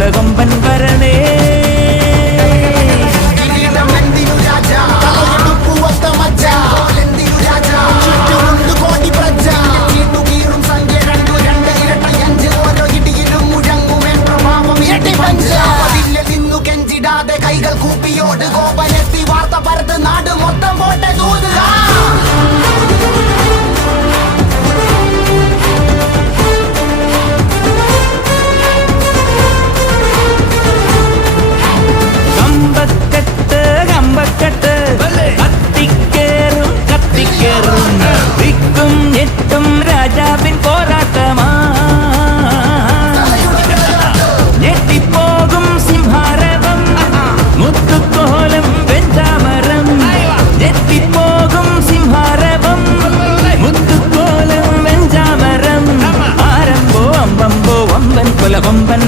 കുലകൊമ്പൻ വരണേ. കൈകൾ കൂപ്പിയോട് കോപനെത്തി വാർത്ത പരത്ത് നാട് മൊത്തം പോട്ടെ തൂതുക. കമ്പക്കെട്ട് കമ്പക്കെട്ട് കത്തിക്കേറും കത്തിക്കേറും വിക്കും ഞെട്ടും രാജാവിൻ പോരാട്ടമാ. ഞെട്ടിപ്പോകും സിംഹാരവം മുത്തുക്കോലം വെഞ്ചാമരം. ഞെട്ടിപ്പോകും സിംഹാരവം മുത്തുക്കോലം വെഞ്ചാമരം. ആരംഭോ അമ്പമ്പോ വമ്പൻ കുലകൊമ്പൻ